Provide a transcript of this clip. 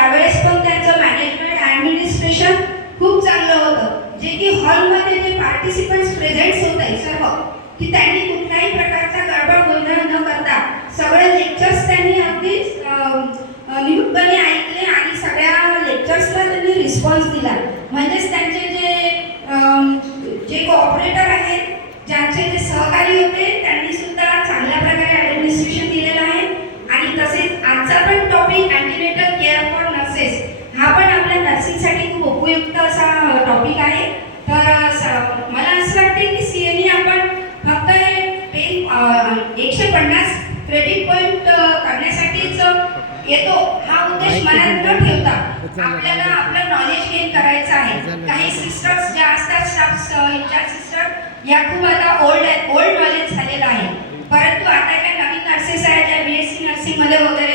त्यावेळेस पण त्यांचं मॅनेजमेंट ॲडमिनिस्ट्रेशन खूप चांगलं होतं, जे की हॉलमध्ये जे पार्टिसिपंट्स प्रेझेंट्स होते सर्व, की त्यांनी कुठल्याही प्रकारचा गडबड गोंधळ न करता सगळे लेक्चर्स त्यांनी अगदी निमूटपणे ऐकले आणि सगळ्या लेक्चर्सला त्यांनी रिस्पॉन्स दिला. म्हणजेच त्यांचे जे कोऑपरेटर आहेत, ज्यांचे जे सहकारी होते, त्यांनी सुद्धा चांगल्या प्रकारे ॲडमिनिस्ट्रेशन दिलेलं आहे. आणि तसेच आजचा पण topic antenatal care for nurses हा पण आपल्या नर्सिंगसाठी खूप उपयुक्त असा टॉपिक आहे. तर मला असं वाटते की सीएनी आपण फक्त हे 150 क्रेडिट पॉईंट करण्यासाठीच येतो हा उद्देश मनात न ठेवता आपल्याला आपलं नॉलेज गेन करायचं आहे. काही सिस्टर्स ज्या असतात स्टाफ इंचार्ज सिस्टर या खूप आता ओल्ड नॉलेज झालेलं आहे, परंतु आता काही नवीन नर्सेस आहेत ज्या BSc नर्सिंगमध्ये वगैरे